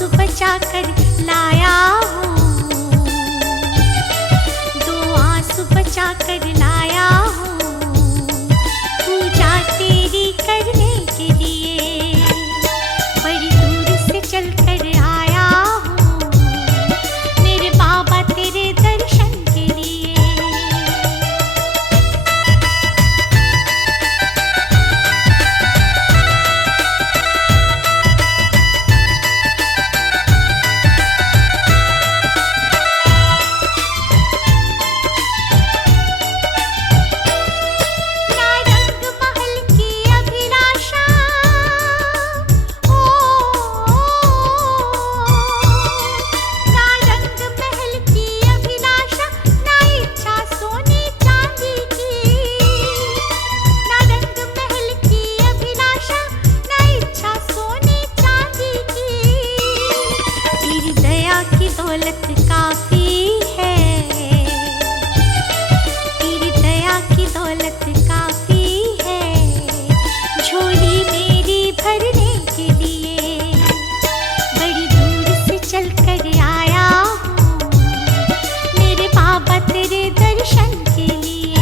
आंसू बचा कर लाया हूँ, 2 आंसू बचा कर लाया हूँ, पूजा तेरी करने के लिए बड़ी दूर से चल कर आया हूँ, मेरे बाबा तेरे दर्शन के लिए। दौलत काफी है, तेरी दया की दौलत काफी है, झोली मेरी भरने के लिए बड़ी दूर से चल कर आया हूँ, मेरे बाबा तेरे दर्शन के लिए।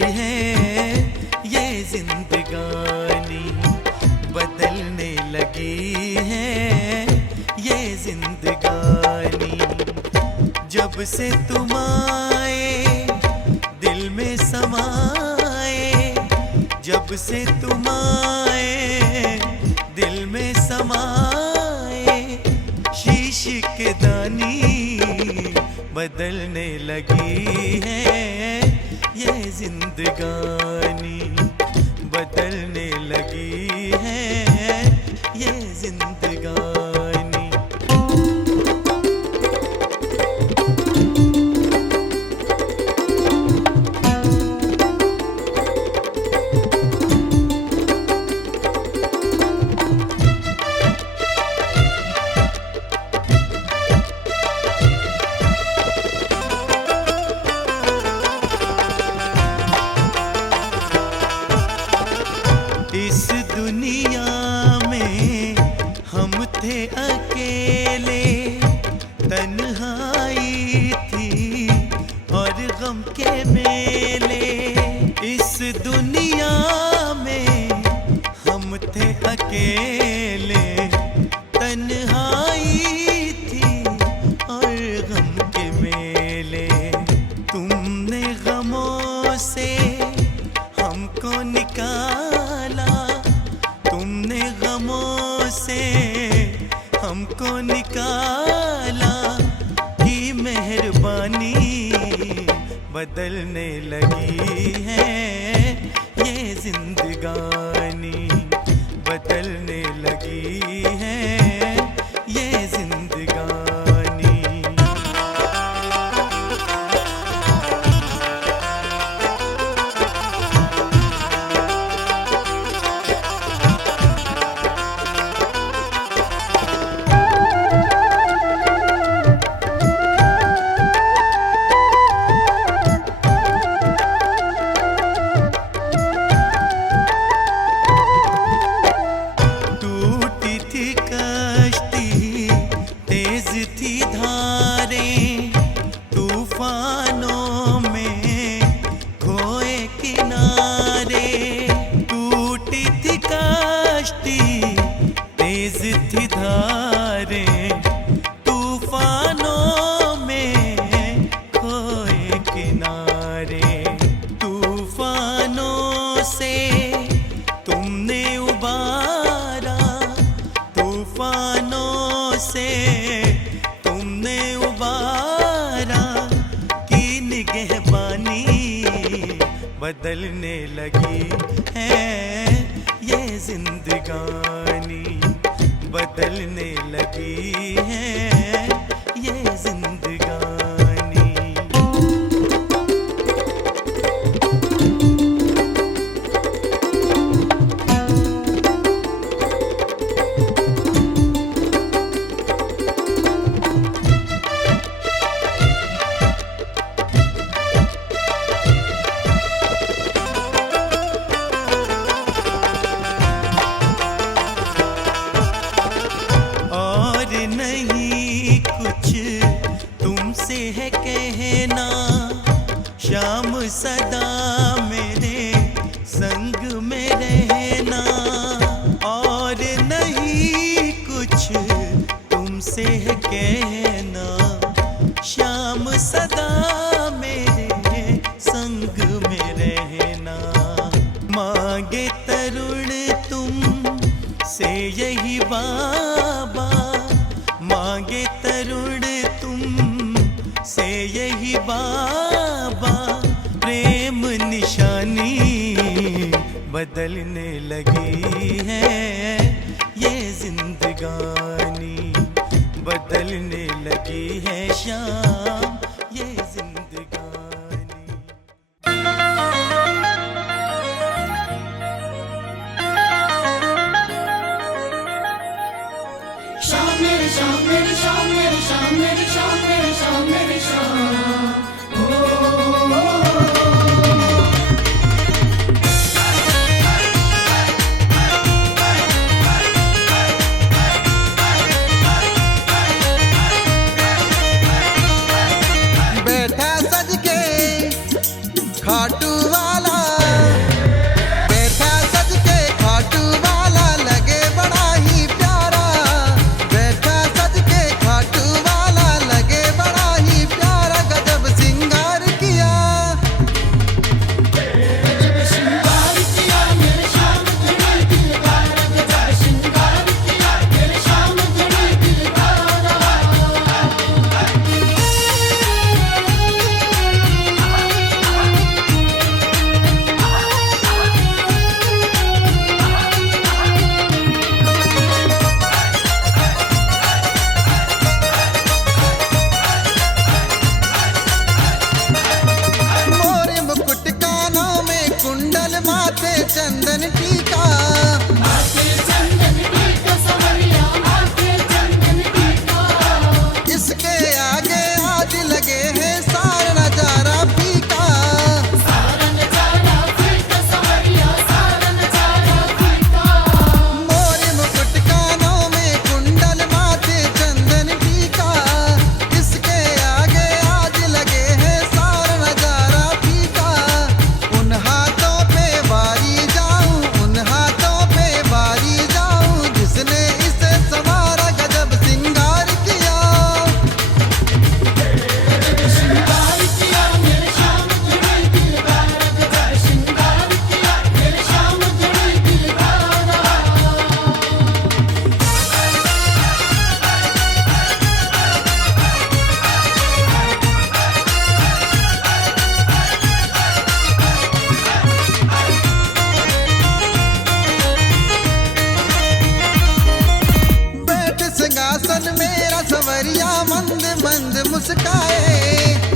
है ये जिंदगानी, बदलने लगी है ये जिंदगानी। जब से तुम आए दिल में समाए, जब से तुम आए दिल में समाए, शीश के दानी बदलने लगी है ये जिंदगानी, बदलने लगी है ये जिंदगानी। इस दुनिया में हम थे अकेले, तन्हाई थी और गम के मेले। इस दुनिया में हम थे अकेले, तन्हाई थी और गम के मेले। तुमने गमों से हमको निकाला, तुमने गमों से हमको निकाला, की मेहरबानी बदलने लगी है ये जिंदगानी, बदलने लगी है ये जिंदगानी। टूटी थी कश्ती, तेज थी धारें, तूफानों में खोए किनारे। टूटी थी कश्ती, तेज थी धारें, तूफानों में खोए किनारे। तूफानों से तुमने उबारा, तूफानों से तुमने उबारा, की निगहबानी बदलने लगी है ये जिंदगानी, बदलने लगी है ये जिंदगानी। और नहीं कुछ तुमसे है कहना, शाम सदा मेरे संग में रहना। और नहीं कुछ तुमसे है कहना, शाम सदा मेरे संग में रहना। मांगे तरुण तुम से यही बाबा, मांगे तरुण तुम से यही बाबा, प्रेम निशानी बदलने लगी है ये जिंदगानी, बदलने लगी है शाम ये जिंदगानी। शाम मेरी शाम मेरी शाम मेरी शाम मेरी शाम मेरी शाम मेरी शाम। माथे चंदन टीका। माथे चंदन टीका सवरिया माथे चंदन टीका। इसके आगे आज लगे हैं सारा नजारा फीका। सारा नजारा फीका सवरिया सारा नजारा फीका। मोर मुकुट कानों में कुंडल माथे चंदन टीका। इसके आगे आज लगे हैं सारा नजारा फीका। उन हाथों पे वारी जाऊं, उन हाथों पे वारी जाऊं, जिसने इसे संवारा गजब सिंगार किया। श्रृंगार किया मेरे श्याम जुड़े दिलदार गजब श्रृंगार किया मेरे श्याम जुड़े दिलदार। बैठ सिंहासन मेरा सवरिया मंद मंद मुस्काए।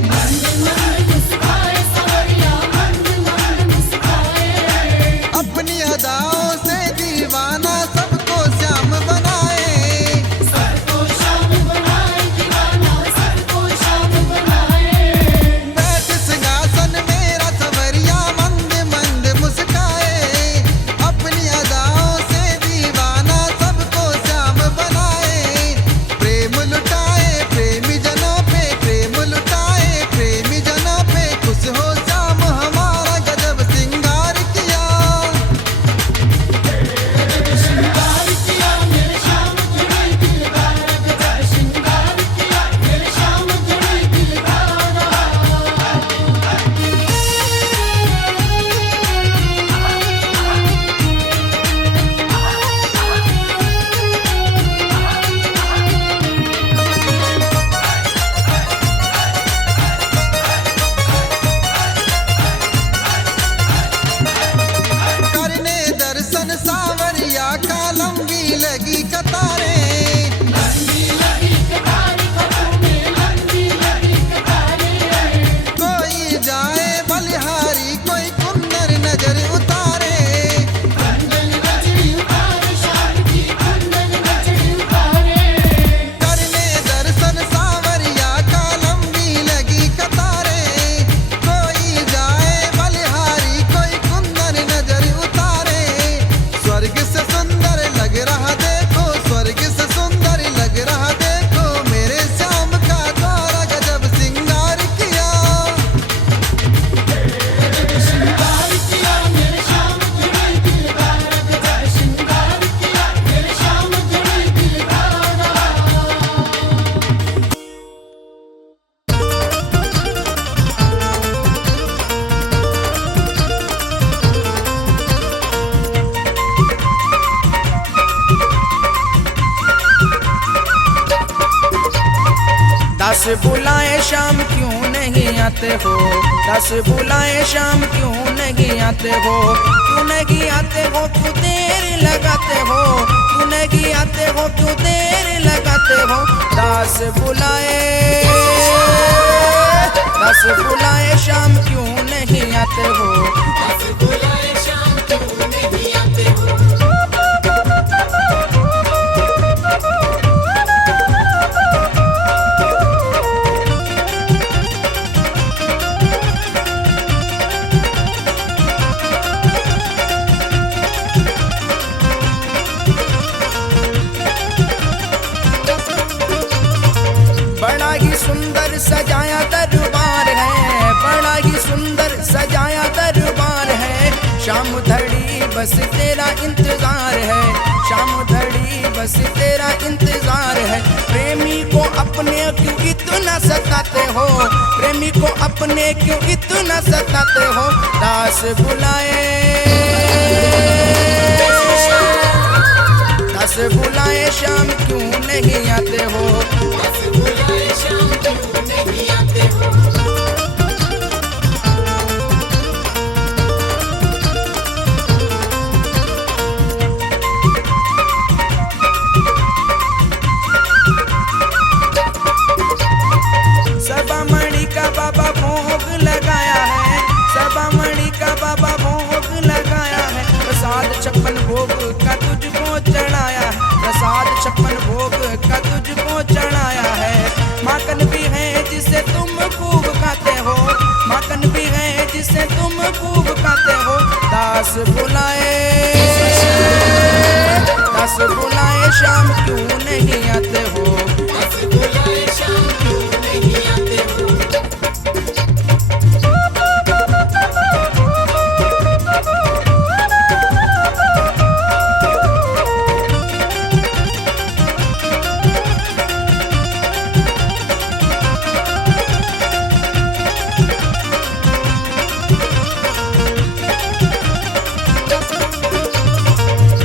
मंद मंद मुस्काए सवरिया मंद मंद मुस्काए। अपनी अदाओं से दीवाना सबको श्याम बनाए। सबको श्याम बनाए दीवाना सबको श्याम बनाए। बैठ सिंहासन मेरा सवरिया मंद मंद मुस्काए। अपनी अदाओं से दीवाना सबको श्याम बनाए। प्रेम लुटाए प्रेमी जनों पे, प्रेम लुटाए प्रेमी जनों पे, खुश हो श्याम हमारा गजब सिंगार किया। श्रृंगार किया मेरे श्याम जुड़े दिलदार गजब श्रृंगार किया मेरे श्याम जुड़े दिलदार। करने दर्शन सावरिया का लंबी लगी कतारें। लंबी लगी कतारें खतों में लंबी लगी कतारें। कोई जाए बलिहारी कोई कुंदन नजर उतारे। कुंदन गजरी उतारे श्याम की कुंदन गजरी उतारे। करने दर्शन सावरिया का लंबी लगी कतारें। कोई जाए बलिहारी कोई कुंदन नजर उतारे। स्वर्ग से सुंदर लग रहा देखो, स्वर्ग से सुंदर लग रहा देखो, मेरे श्याम का द्वारा गजब सिंगार किया। श्रृंगार किया मेरे श्याम जुड़े दिलदार गजब श्रृंगार किया मेरे श्याम जुड़े दिलदार। दस बुलाए शाम क्यों नहीं आते हो, दस बुलाए शाम क्यों नहीं आते हो, क्यों नहीं आते हो क्यों देर लगाते हो, क्यों नहीं आते हो क्यों देर लगाते हो। दस बुलाए शाम क्यों नहीं आते हो। दस बुलाए शाम क्यों नहीं आते हो। बड़ा ही सुंदर सजाया दरबार है, बड़ा ही सुंदर सजाया दरबार है। शाम धड़ी बस तेरा इंतजार है, शाम धड़ी बस तेरा इंतजार है। प्रेमी को अपने क्यों इतना सताते हो, प्रेमी को अपने क्यों इतना सताते हो। दास बुलाए, दास बुलाए शाम क्यों नहीं आते हो। दस बुलाए शाम क्यों नहीं आते हो। सभामणि का बाबा भोग लगाया है, सभामणि का बाबा भोग लगाया दस बुलाए शाम क्यों नहीं आते हो।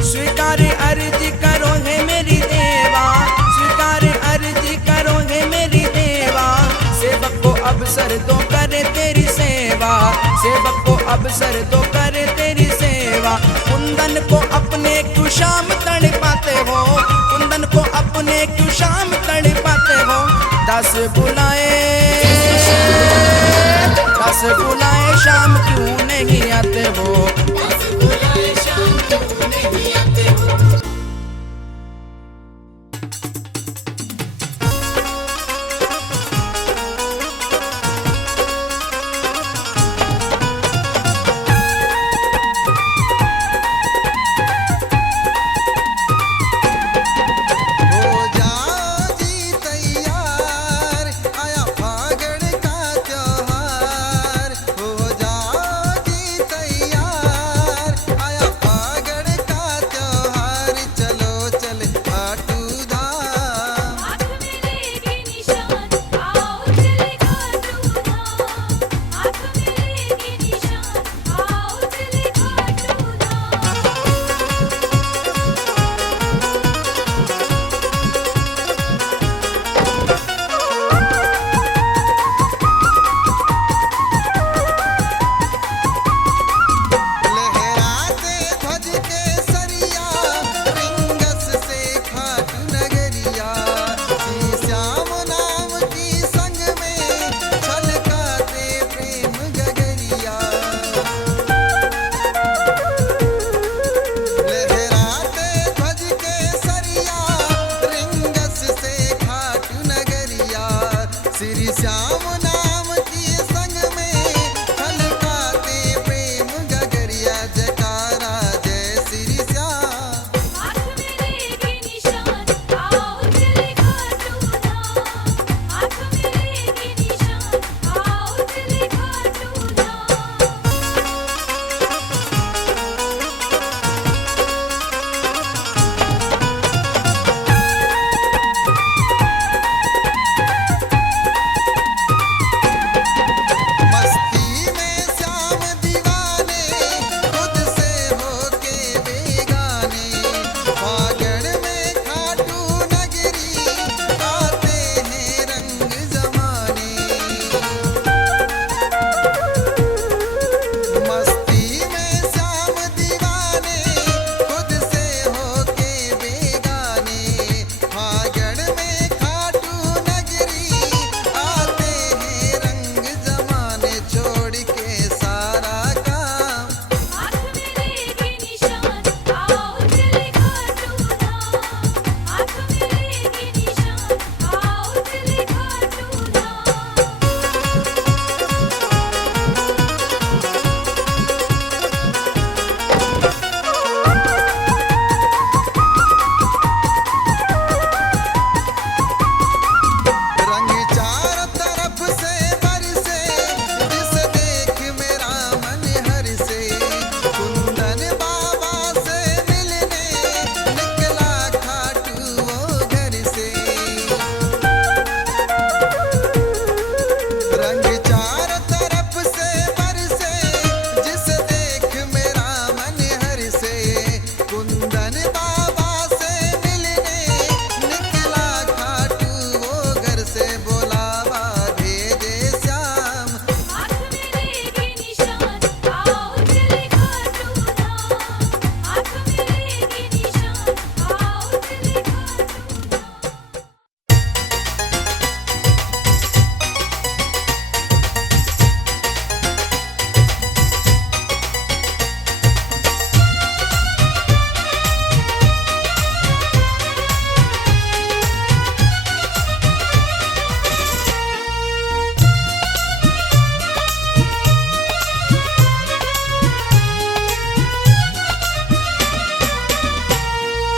स्वीकार अर्जी करो है मेरी देवा, स्वीकार अर्जी करो है मेरी देवा। सेवक को अवसर दो करे तेरी सेवा, सेवक को अवसर दो करे तेरी सेवा। कुंदन को अपने क्यों शाम तड़ पाते हो, कुंदन को अपने क्यों शाम तड़ पाते हो। दस बुलाए शाम क्यों नहीं आते हो। हो जाओ जी तैयार, आया फागण का त्योहार। हो जाओ जी तैयार,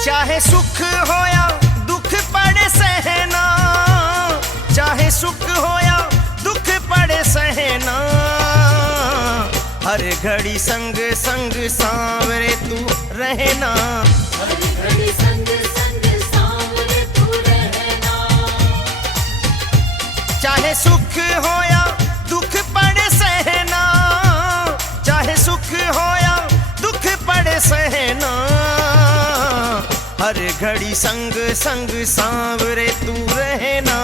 चाहे सुख हो या दुख पड़े सहना, चाहे सुख हो या दुख पड़े सहना, हर घड़ी संग संग सांवरे तू रहना, हर घड़ी संग संग सांवरे तू रहना। चाहे सुख हो या दुख पड़े सहना, चाहे सुख हो या दुख पड़े सहना, हर घड़ी संग संग सांवरे तू रहना,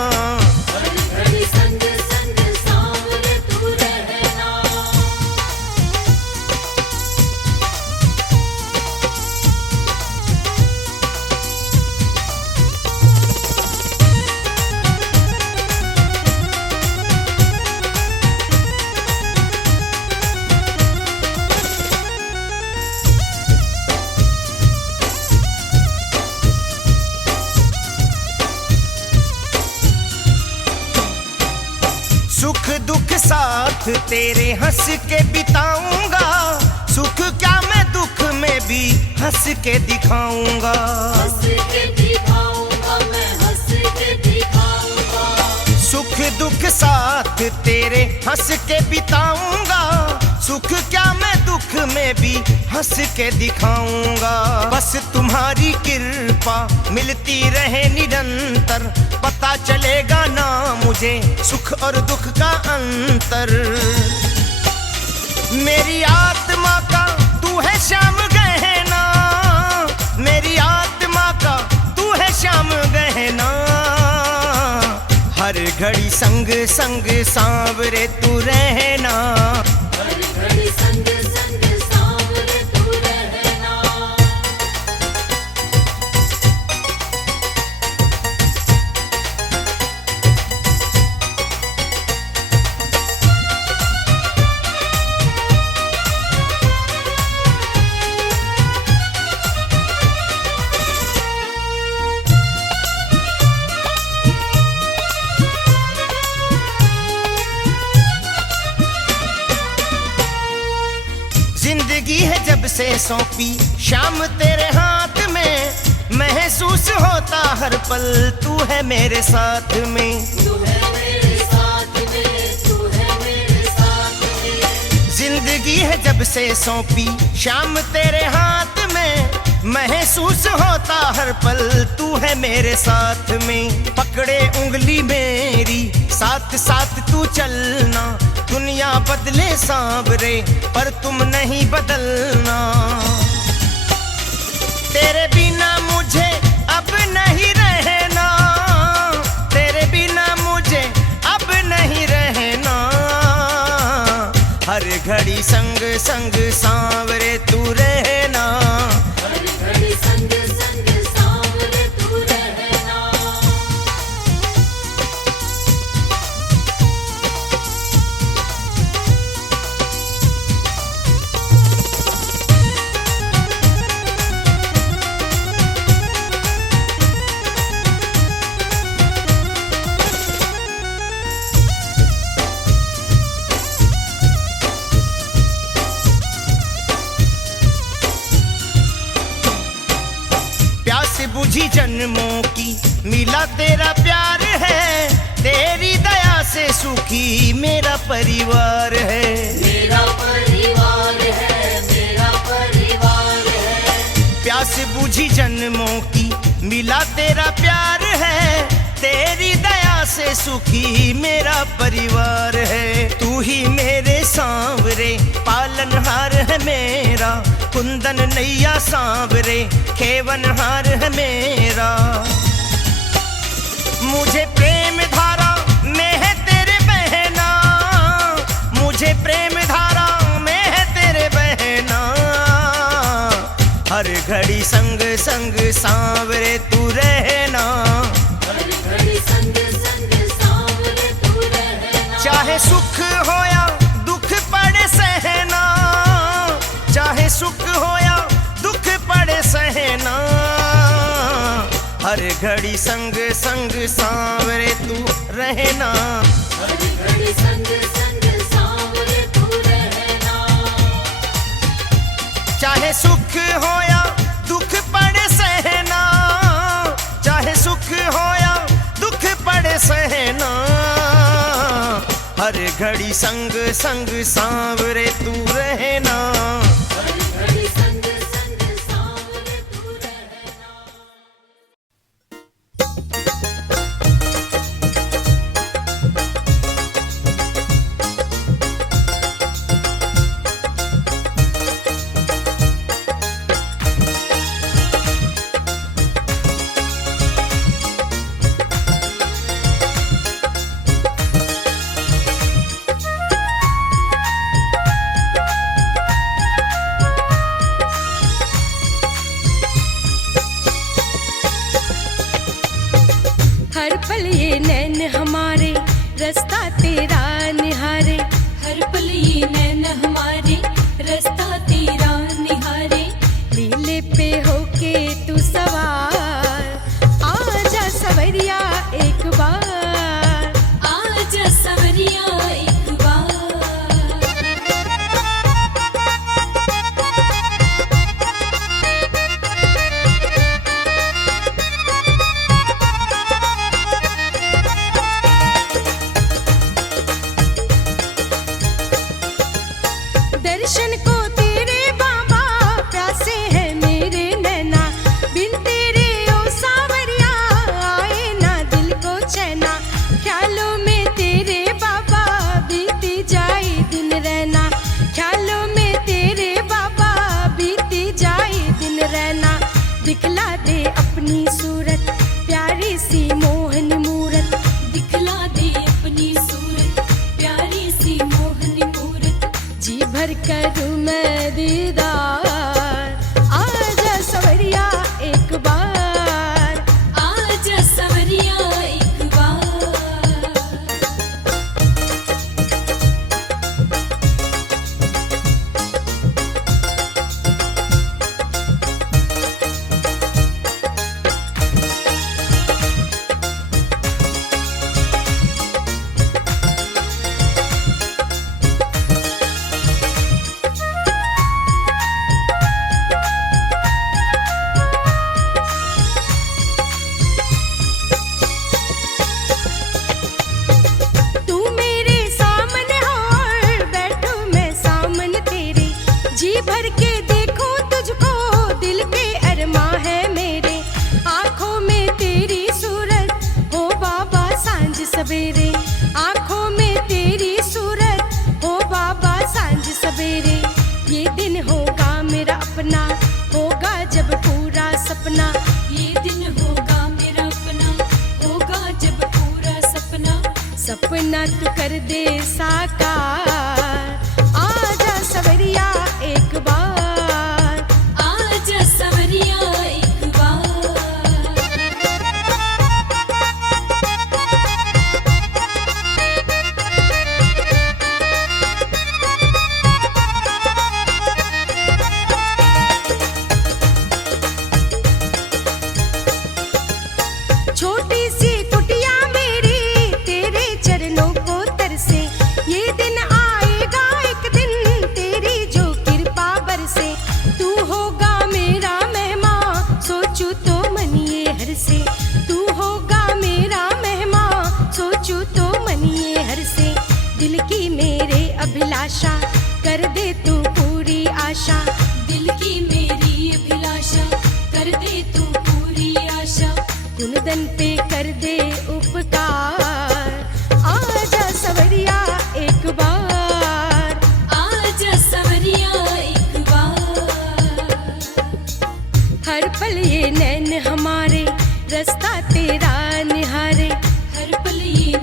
हर घड़ी संग संग सांवरे तू रहना। सुख दुख साथ तेरे हंस के बिताऊंगा, सुख क्या मैं दुख में भी हंस के दिखाऊंगा, हंस के दिखाऊंगा मैं, हंस के दिखाऊंगा। सुख दुख साथ तेरे हंस के बिताऊंगा, सुख क्या मैं दुख में भी हंस के दिखाऊंगा। बस तुम्हारी कृपा मिलती रहे निरंतर, पता चलेगा ना मुझे सुख और दुख का अंतर। मेरी आत्मा का तू है श्याम गहना, मेरी आत्मा का तू है श्याम गहना, हर घड़ी संग संग सांवरे तू रहना, हर घड़ी संग संग सांवरे तू रहना। जिंदगी है जब से सौंपी शाम तेरे हाथ में, महसूस होता हर पल तू है मेरे साथ में, तू है मेरे साथ में, तू है मेरे साथ में। जिंदगी है जब से सौंपी शाम तेरे हाथ में, महसूस होता हर पल तू है मेरे साथ में। पकड़े उंगली मेरी साथ साथ तू चलना, दुनिया बदले सांवरे पर तुम नहीं बदलना। तेरे बिना मुझे अब नहीं रहना, तेरे बिना मुझे अब नहीं रहना, हर घड़ी संग संग सांवरे तू रहना, हर घड़ी संग संग सांवरे तू रहना। प्यास बुझी जन्मों की मिला तेरा प्यार है, तेरी दया से सुखी मेरा परिवार है, मेरा परिवार है, मेरा परिवार है। प्यास बुझी जन्मों की मिला तेरा प्यार है, तेरी दया से सुखी मेरा परिवार है। तू ही मेरे सांवरे पालनहार है मेरा, कुंदन नैया सांवरे खेवनहार है मेरा। मुझे प्रेम धारा में है तेरे बहना, मुझे प्रेम धारा में है तेरे बहना, हर घड़ी संग संग सांवरे तू रहना, हर घड़ी संग संग सांवरे तू रहना। चाहे सुख हो या दुख पड़े सहना, चाहे सुख हो या दुख पड़े सहना, हर घड़ी संग संग सांवरे तू रहना, हर घड़ी संग संग सांवरे तू रहना। चाहे सुख हो या दुख पड़े सहना, सहना, हर घड़ी संग संग सांवरे तू रहना। हर पल ये नैन हमारे रास्ता तेरा निहारे, हर पल ये नैन हमारे रास्ता तेरा निहारे। लीले पे होके तू सवार, आजा सवरिया एक बार, आजा सवरिया एक बार। दर्शन को तेरे बाबा प्यासे है मेरे नैना, बिन तेरे ओ सावरिया आए ना दिल को चैना। ख्यालों में तेरे बाबा बीती जाए दिन रहना, ख्यालों में तेरे बाबा बीती जाए दिन रहना। दिखला दे अपनी सूरत प्यारी सी मोहन मूरत, दिखला दे अपनी सूरत प्यारी सी मोहन मूरत। जी भर करूं मैं दीदार, आजा सवरिया एक बार, आजा सवरिया एक बार। तू मेरे सामने हो और बैठूं मैं सामने तेरे, जी भर के देखूं तुझको दिल के अरमा है मेरे। आंखों में तेरी सूरत हो बाबा सांझ सवेरे, आंखों में तेरी सूरत हो बाबा सांझ सवेरे। ये दिन होगा मेरा अपना, होगा जब पूरा सपना, ये दिन होगा मेरा अपना, होगा जब पूरा सपना। सपना तू कर दे साकार, आजा सवरिया एक बार, आजा सवरिया एक बार। छोटी सी कुटिया मेरी तेरे चरणों को तरसे, ये दिन आएगा एक दिन तेरी जो कृपा बरसे। तू होगा मेरा मेहमान सोचूं तो मन ये हर से, तू होगा मेरा मेहमान सोचूं तो मन ये हर से। दिल की मेरे अभिलाषा कर दे तू पूरी आशा, दिल की मेरी अभिलाषा कर दे तू पूरी आशा। कुंदन पे कर दे उपकार, आजा सवरिया एक बार, आजा सवरिया एक बार। हर पल ये नैन हमारे रास्ता तेरा निहारे, हर पल ये